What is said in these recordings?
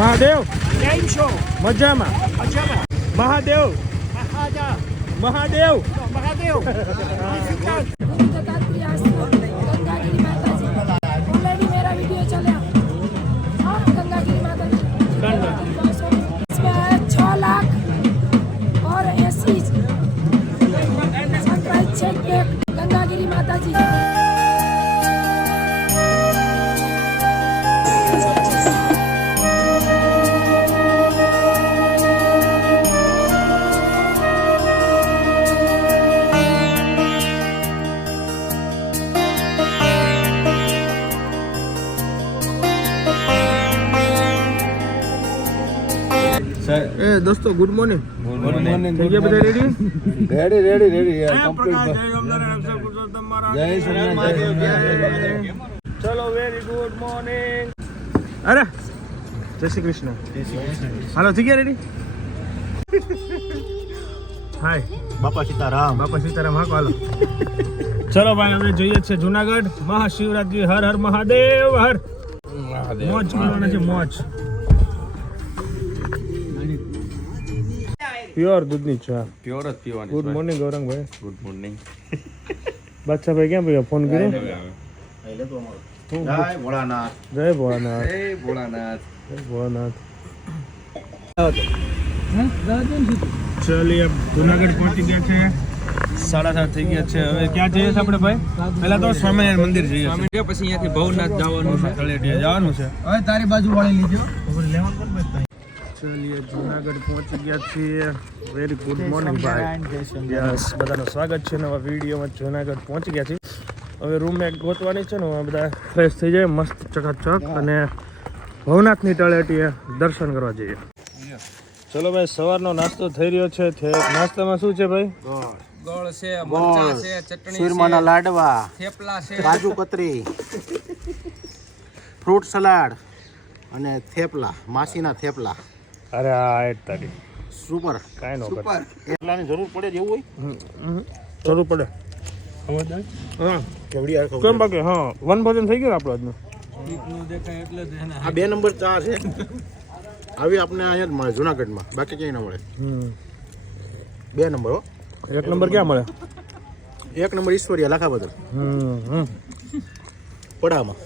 મહાદેવ કેમ છો? મજામાં. મજામાં. મહાદેવ મહાદેવ. મહાદેવ મહાદેવ. गंगागिरी माता जी ऑलरेडी मेरा वीडियो चला हाँ गंगागिरी माता जी इसमें है 6 लाख और 80 सरप्राइज चेक पे गंगागिरी माता जी એ દોસ્તો ગુડ મોર્નિંગ. થઈ ગયા બધા રેડી? રેડી ચલો વેરી ગુડ મોર્નિંગ. અરે જય શ્રી કૃષ્ણ. હાલો થઈ ગયા રેડી? હાય બાપા સીતારામ. બાપા સીતારામ. હા હાલો. ચલો ભાઈ અમે જઈએ છીએ જુનાગઢ. મહાશિવરાત્રી. હર હર મહાદેવ. હર મોજ કરવાના છે મોજ. પ્યોર દૂધની ચા. પ્યોર જ પીવાની. ગુડ મોર્નિંગ ગૌરંગભાઈ. Good morning. બાદશાહભાઈ ક્યાં ભાઈ ફોન કર્યો? જય ભોળાનાથ. જય ભોળાનાથ. જય ભોળાનાથ. જય ભોળાનાથ. ચલીએ જુનાગઢ પહોંચી ગયા છે. 7:30 થઈ ગયા છે. હવે ક્યાં જઈએ છીએ આપણે ભાઈ? પહેલા તો સ્વામિનારાયણ મંદિર જઈએ છીએ. પછી અહીંયાથી ભવનાથ જવાનું છે. તળેટીએ જવાનું છે. હવે તારી બાજુ વાળી લીજો. ચલીએ જુનાગઢ પહોંચી ગયા છીએ. વેરી ગુડ મોર્નિંગ ભાઈ. યસ બધાનું સ્વાગત છે નવા વિડીયોમાં. જુનાગઢ પહોંચી ગયા છીએ. હવે રૂમ એક ગોતવાની છે ને બધા ફ્રેશ થઈ જાય મસ્ત ચકાચક અને ભવનાથની તળેટીએ દર્શન કરવા જઈએ. ચલો ભાઈ સવારનો નાસ્તો થઈ રહ્યો છે. નાસ્તામાં શું છે ભાઈ? ગોળ છે, મરચા છે, ચટણી છે, શીરમાના લાડવા, થેપલા છે, કાજુ કતરી, ફ્રૂટ સલાડ અને થેપલા, માસીના થેપલા. અરે આ એટ તારી સુપર. કાંઈ નો કરે. એટલાની જરૂર પડે જેવું હોય જરૂર પડે. હા કેવડી યાર કેમ બાકી? હા વન ભોજન થઈ ગયું આપણું આજનું. આ 2 નંબર ચા છે. આવી આપણે અહીંયા જ મળે જુનાગઢમાં, બાકી ક્યાંય ન મળે. 2 નંબર હો. 1 નંબર ક્યાં મળે? 1 નંબર ઈશ્વરિયા લાખા બદલ પડામાં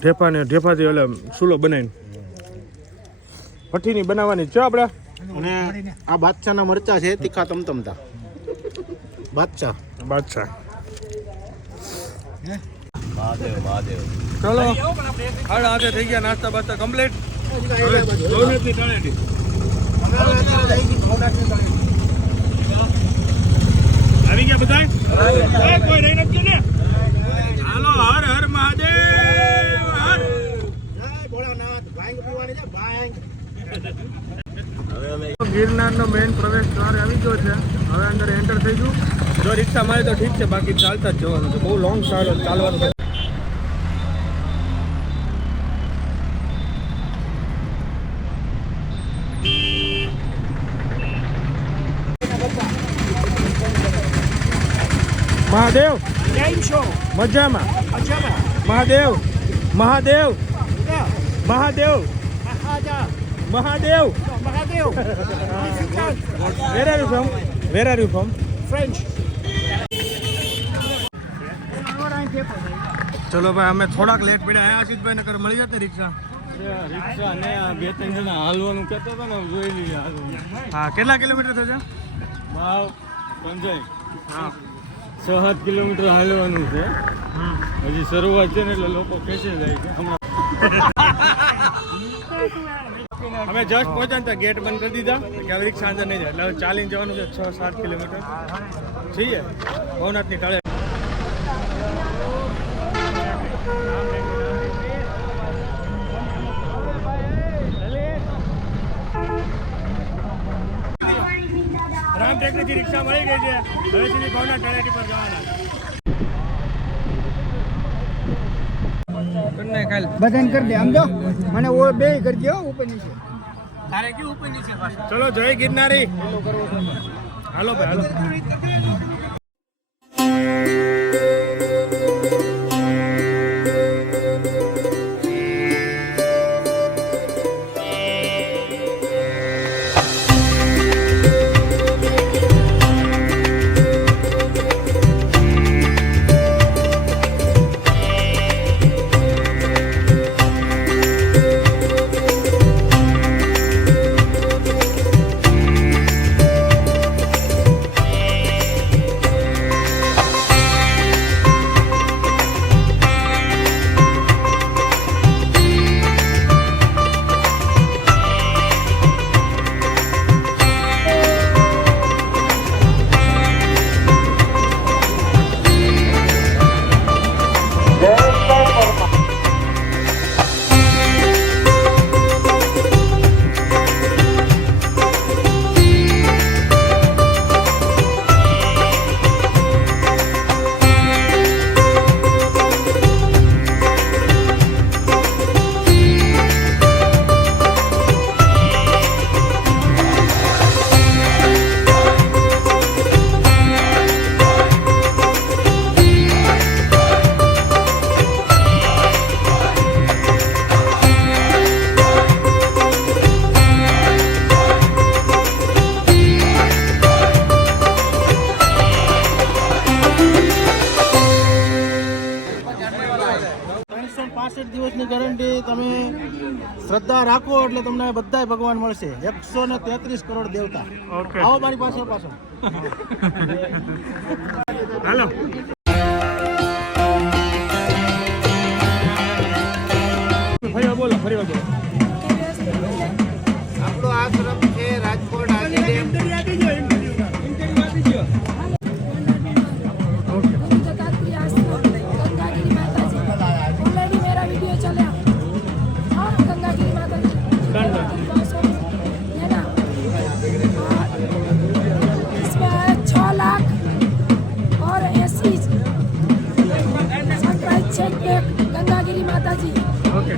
ઢેફાથી એટલે સુલો બનાવીને ભઠ્ઠીની બનાવવાની છે આપણે. અને આ બાદશાહના મરચા છે તીખા તમતમતા. બાદશાહ મહાદેવ મહાદેવ. ચલો 8:30 થઈ ગયા. નાસ્તા બાસ્તા કમ્પ્લીટ. ભવનાથની તળેટી. આવી ગયા બધા? કોઈ રહી નથી ને? હાલો હર હર મહાદેવ. હર ગિરનારનો મેઇન પ્રવેશ દ્વાર આવી ગયો છે. હવે અંદર એન્ટર થઈ ગયું. જો રિક્ષા મળે તો ઠીક છે, બાકી ચાલતા જ જવાનું છે. બહુ લોંગ ચાલવાનું છે. મહાદેવ કેમ છો? મજામાં. મજામાં. Mahadev Mahadev Mahadev Mahadev. Mahadev. Where are you from? Where are you from? French. ચલો ભાઈ અમે થોડાક લેટ પડ્યા. આશીષભાઈ નકર મળી જતી રિક્ષા. રિક્ષા ને 2-3 જણા હાલવાનું કહેતો હતો ને, જોઈ લઈએ. હા કેટલા કિલોમીટર થશે? ભાવ 6-7 કિલોમીટર હાલવાનું છે. હજી શરૂઆત છે ને એટલે લોકો ખેંચે જાય છે. અમે જસ્ટ પહોંચ્યા ગેટ બંધ કરી દીધા કે હવે રિક્ષા અંદર નહીં જાય. એટલે હવે ચાલીને જવાનું છે 6-7 કિલોમીટર છીએ ભવનાથની તળે. રામ ટેકરીથી રિક્ષા મળી ગઈ છે. હવે સુધી ભવનાથ તળેટી પર જવાના. બધાને કરી દે સમજો. મને ઓ બે કરી દો ઉપર નીચે. તારે કેવું ઉપર નીચે પાછું? ચલો જય ગિરનારી. હાલો ભાઈ હાલો. તમે શ્રદ્ધા રાખો એટલે તમને બધાય ભગવાન મળશે. 133 કરોડ દેવતા. ઓકે આવો મારી પાસે પાછો. હાલો ફરી બોલો આપણો આશ્રમ છે રાજકોટ આદિદેવ. दत्तात्रेय आश्रम गंगागिरी माता जी ऑलरेडी मेरा वीडियो चला. हाँ गंगागिरी माता जी है ना. इसमें 6 लाख और 80 सरप्राइज चेक बैक गंगागिरी माता जी. ઓકે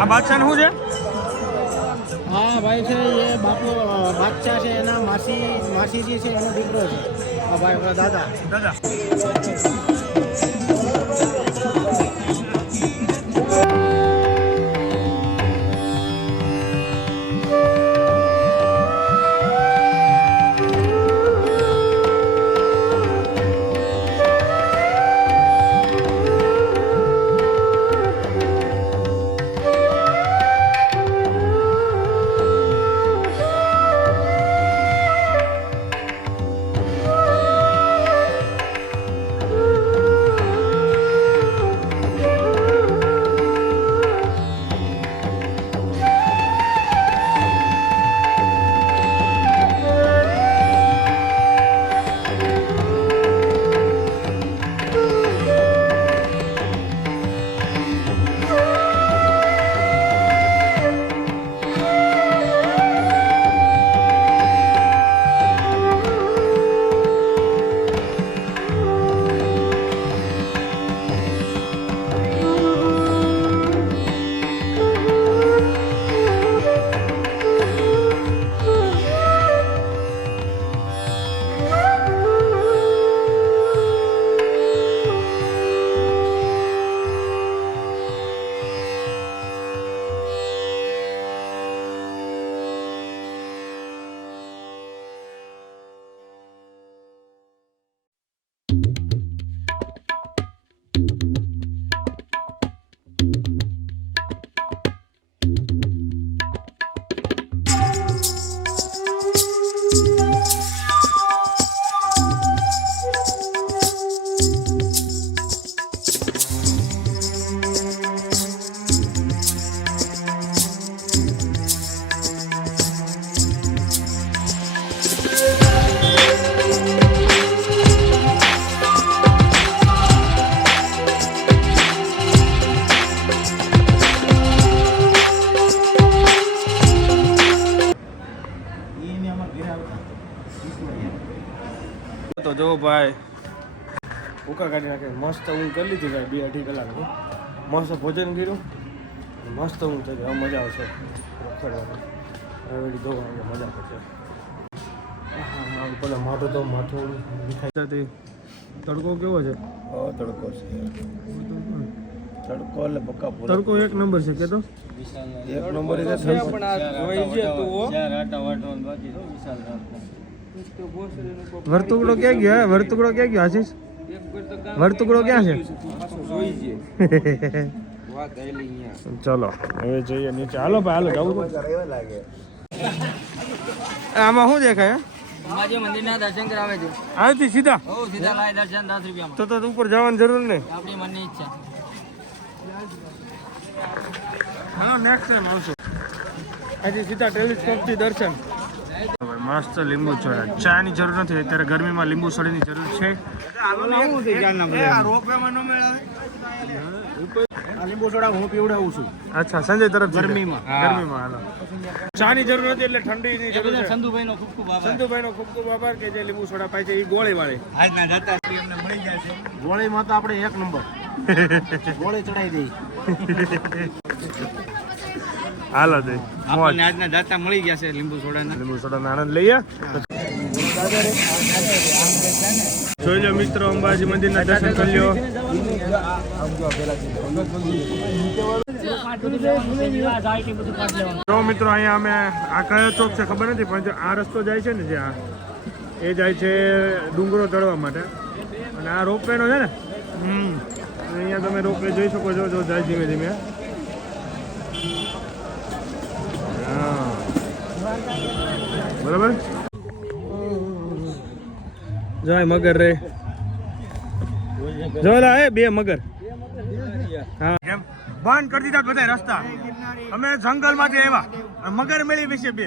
આ બાદશાહ શું છે? હા ભાઈ છે એ બાપુ બાદશાહ છે એના માસીજી છે એનો દીકરો છે. આ ભાઈ દાદા. દાદા તો જો ભાઈ ભૂકા કાઢી નાખે. મસ્ત ઊંઘ કરી લીધી ભાઈ 2-2.5 કલાકની. મસ્ત ભોજન કર્યું મસ્ત ઊંઘ થઈ ગઈ. હવે મજા આવશે રખડવાની. હવે ધોવાની મજા પડશે. પેલા માથું તો માથું દેખાય. તડકો કેવો છે? તડકો છે. તડકો એટલે બકા તડકો 1 નંબર છે કે તો 1 નંબર છે. વર્તુકડો ક્યાં ગયો? વર્તુકડો ક્યાં ગયો આશીષ? વર્તુકડો ક્યાં છે? ચલો હવે જઈએ નીચે. હાલો ભાઈ હાલો જવું તો. આમાં શું દેખાય? અંબાજી મંદિરના દર્શન કરાવે છે. અહીંથી સીધા સીધા લાય દર્શન 10 રૂપિયામાં. તો ઉપર જવાની જરૂર નહીં. આપણી મનની ઈચ્છા. હાલો નેક્સ્ટ ટાઈમ આવશું. અહીંથી સીધા ટેલિસ્કોપથી દર્શન. મસ્ત લીંબુ સોડા. ચાની જરૂર નથી અત્યારે ગરમીમાં. લીંબુ સોડાની જરૂર છે. લીંબુ સોડા હું પીવડાવું છું. અચ્છા સંજય તરફ ગરમીમાં. ગરમીમાં હાલો. ચાની જરૂર નથી એટલે ઠંડીની જરૂર છે. સંધુભાઈનો ખૂબ ખૂબ આભાર. સંધુભાઈનો ખૂબ ખૂબ આભાર કે જે લીંબુ સોડા પાય છે એ ગોળી વાળી. આજના દાતાશ્રી અમને મળી જશે. ગોળીમાં તો આપણે 1 નંબર ગોળી ચડાવી દઈ. હાલો દે આપણને આજના દાતા મળી ગયા છે લીંબુ સોડાના. લીંબુ સોડાનો આનંદ લઈએ. જોઈ લો મિત્રો અંબાજી મંદિરના દર્શન કરી લ્યો. તો મિત્રો અહીંયા અમે આ કયો ચોક છે ખબર નથી, પણ જો આ રસ્તો જાય છે ને જ્યાં એ જાય છે ડુંગરો ચડવા માટે, અને આ રોપવેનો છે ને અહીંયા તમે રોપવે જોઈ શકો છો, જો જાય ધીમે ધીમે. હા બરાબર. જાય મગર રે, જો લા એ બે મગર. હા કેમ બંધ કરી દીધા બધા રસ્તા, અમે જંગલમાંથી આવ્યા, મગર મેળી વિશે બે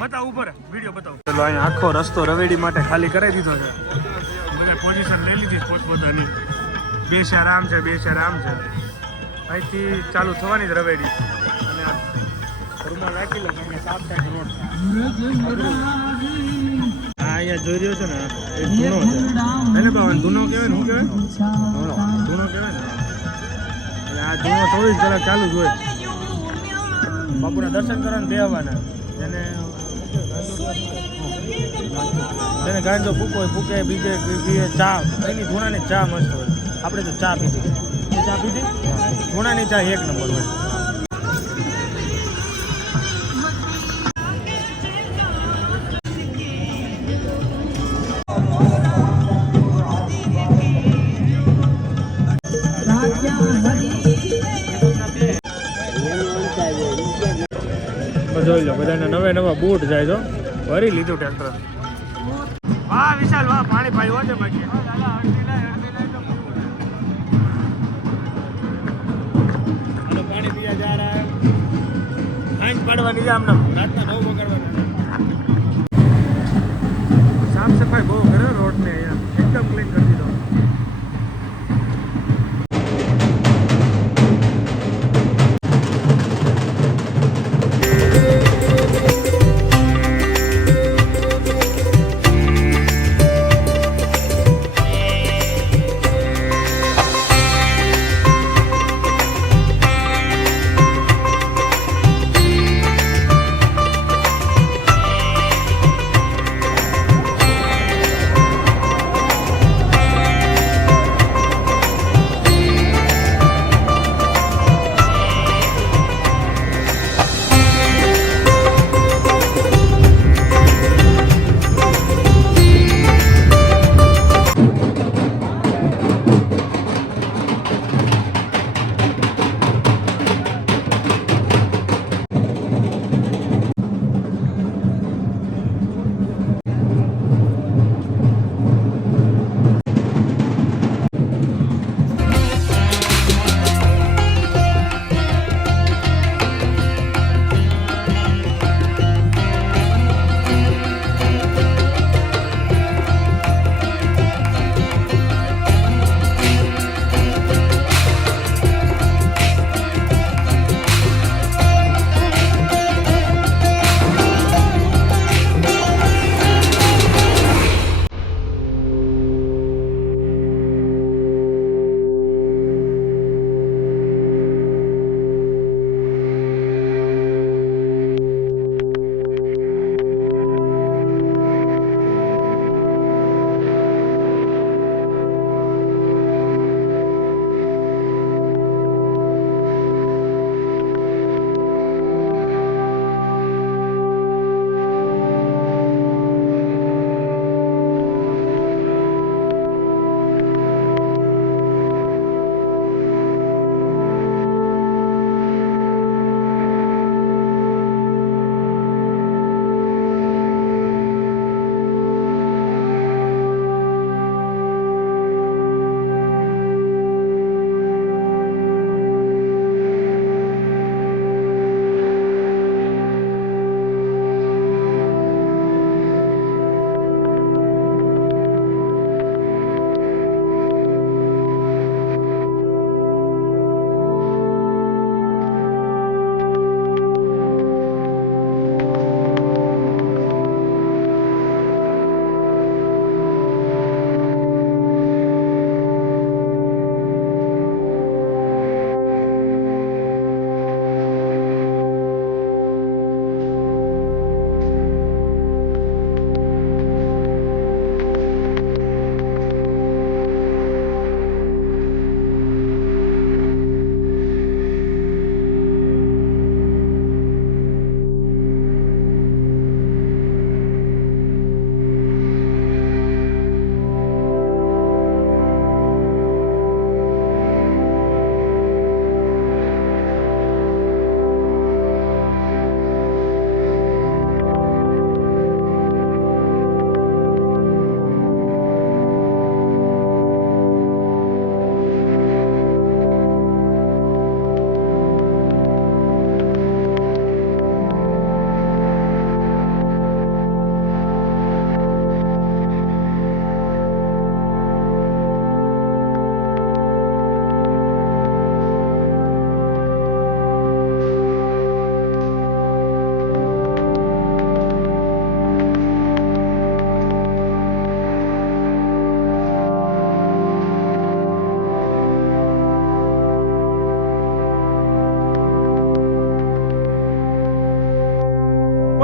બતાવ ઉપર વિડીયો બતાવો. ચલો અહીંયા આખો રસ્તો રવેડી માટે ખાલી કરાવી દીધો છે, બધા પોઝિશન લઈ લીધી પોતપોતાની. બે શહેર આમ છે, બે શહેર આમ છે, અહીંથી ચાલુ થવાની જ રવેડી, અને રૂમાલ રાખી લો કારણ કે સાફ થાય રોડ. આ અહીંયા જોઈ રહ્યો છે ને એ ધૂણો છે, એને બાબા ધૂણો કહેવાય ને, શું કહેવાય ધૂણો કહેવાય ને. એટલે આ ધૂણો 24 કલાક ચાલુ જ હોય. બાપુના દર્શન કરવાને બેહવાના, જેને ગાંજો ફૂકો હોય ફૂકે, બીજે પીએ ચા. એની ધૂણાની ચા મસ્ત હોય. આપણે તો ચા પીધી, ચા પીધી, ધૂણાની ચા એક નંબર હોય. જોઈ લો બધાને નવા બૂટ જાય તો ભરી લીધું ટ્રેક્ટર. વાહ વિશાલ વાહ, પાણી પાયું છે બાકી. પાણી પીયા જા રહા હે. આંખ પાડવાની છે આમને, રાતના 9 વગાડવાના. સાફ સફાઈ બહુ કરે રોડને, અહીંયા એકદમ ક્લીન કરી દીધો.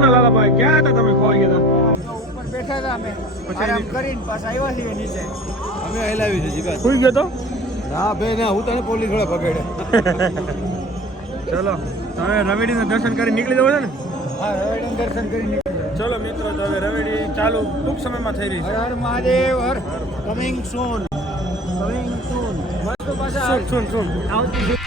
ને લાલાભાઈ, ક્યાં હતા તમે? ખોવાઈ ગયા ઉપર બેઠા હતા અમે આરામ કરીને પાછા આવ્યા છીએ નીચે. અમે હલાવી છે જીગા. હતા? સુઈ ગયો તો? ના બે ના હું તને પોલીસ વાળા પકડે. ચલો હવે રવેડીના દર્શન કરી નીકળી જવું છે ને? હા રવેડીનું દર્શન કરીને ચલો મિત્રો, તો હવે રવેડી ચાલુ ટૂંક સમયમાં થઈ રહી છે. હર હર મહાદેવ હર કમિંગ સૂન મસ્ત પાછા સુન આવતી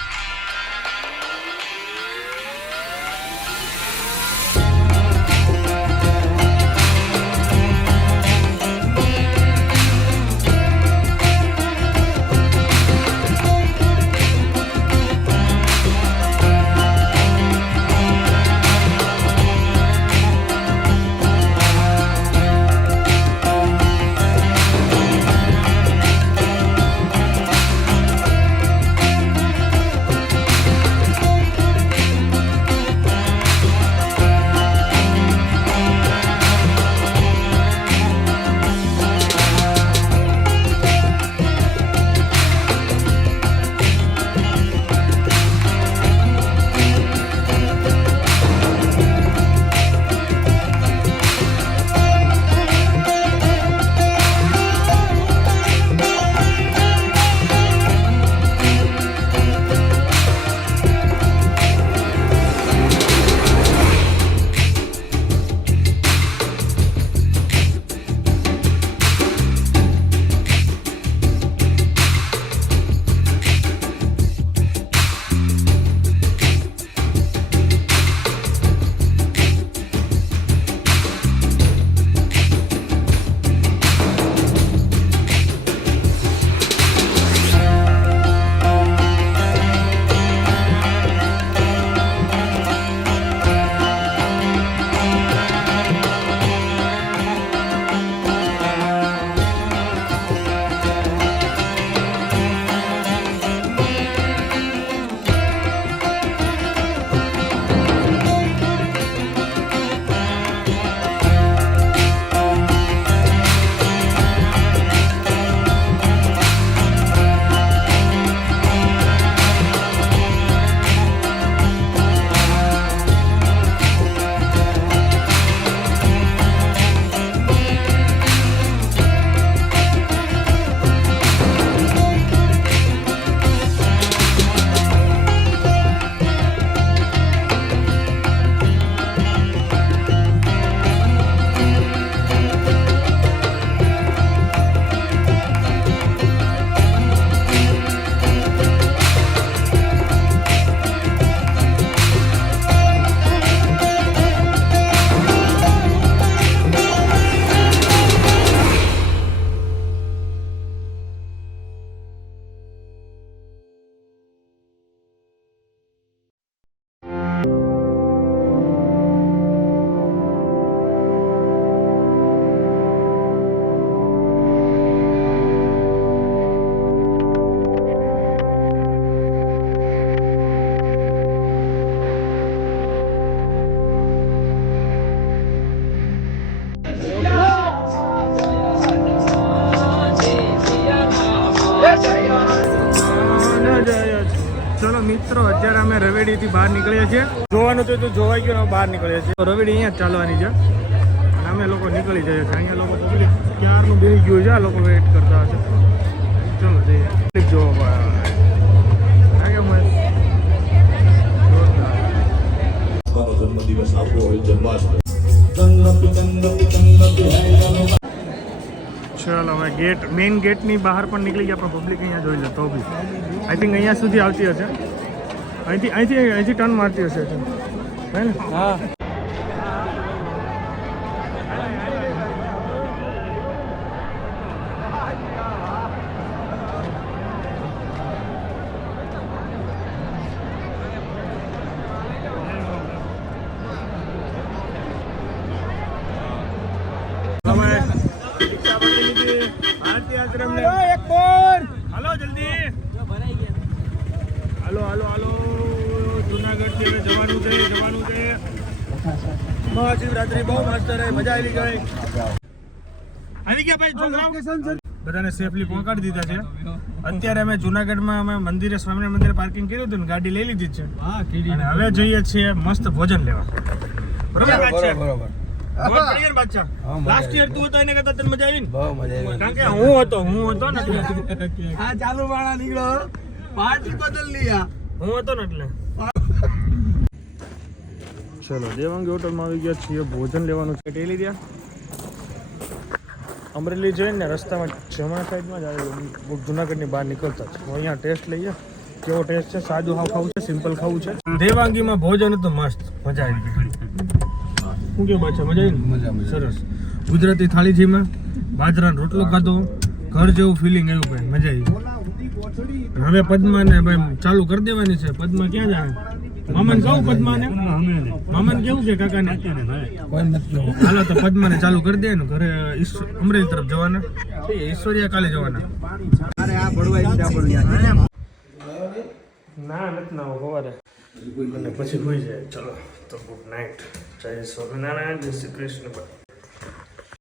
ચલો મિત્રો, અત્યારે અમે રવેડીથી બહાર નીકળ્યા છીએ. જોવાનું તો જોવાઈ ગયું, બહાર નીકળ્યા છીએ. રવેડી અહીંયા જ ચાલવાની છે અને અમે લોકો નીકળી જઈએ છીએ. અહીંયા લોકો પબ્લિક ક્યારનું બેસી ગયું છે, આ લોકો વેઇટ કરતા હશે. ચલો જઈએ. પબ્લિક જોવો ભાઈ. જન્મદિવસ આપ્યો હોય જન્માષ્ટમી. ચાલો હવે ગેટ, મેઇન ગેટની બહાર પણ નીકળી ગયા, પણ પબ્લિક અહીંયા જોઈ લે તો બી આઈ થિંક અહીંયા સુધી આવતી હશે. અહીંથી ટર્ન મારતી હશે હે ને? હા હાલો જલ્દી, હાલો જુનાગઢ થી જવાનું છે. મહાશિવરાત્રી બહુ મસ્ત રહી, મજા આવી ગઈ. આવી ગયા ભાઈ, બધાને સેફલી પહોંચાડી દીધા છે. અત્યારે અમે જુનાગઢમાં અમે મંદિરે, સ્વામિનારાયણ મંદિરે પાર્કિંગ કર્યું હતું ને ગાડી લઈ લીધી છે. અને હવે જઈએ છીએ મસ્ત ભોજન લેવા. બાદશાહ બરોબર પડી ગઈ ને બાદશાહ લાસ્ટ યર તું હતો એને કરતા તને મજા આવી ને બહુ મજા આવી કારણ કે હું હતો ને આ ચાલુ વાળા નીકળો પાર્ટી બદલ લીયા હું હતો ને એટલે ચલો દેવાંગી હોટલમાં આવી ગયા છીએ ભોજન લેવાનું છે ટેલી ત્યાં અમરેલી જઈને ને રસ્તામાં જમણા સાઈડમાં જ આવે જુનાગઢની બહાર નીકળતા જ હું અહીંયા ટેસ્ટ લઈએ કેવો ટેસ્ટ છે સાદું ખાવું છે સિમ્પલ ખાવું છે દેવાંગીમાં ભોજન હતું મસ્ત મજા આવી ગઈ શું કેવું બાદશાહ મજા આવી ને સરસ ગુજરાતી થાળી છે એમાં બાજરાનો રોટલો ખાધો ઘર જેવું ફિલિંગ આવ્યું ભાઈ મજા આવી હવે પદ્માને ભાઈ ચાલુ કરી દેવાની છે પદ્મા ક્યાં જાય મામાને કહું પદ્માને મામાને કેવું કે કાકાને હાલો તો પદ્માને ચાલુ કરી દે ને ઘરે અમરેલી તરફ જવાના ઈશ્વરિયા કાલે જવાના અરે આ ભડવાઈ ડાબલ ના નથી ના સવારે અને પછી હોઈ જાય ચલો તો ગુડ નાઇટ જય સ્વામિનારાયણ જય શ્રી કૃષ્ણ.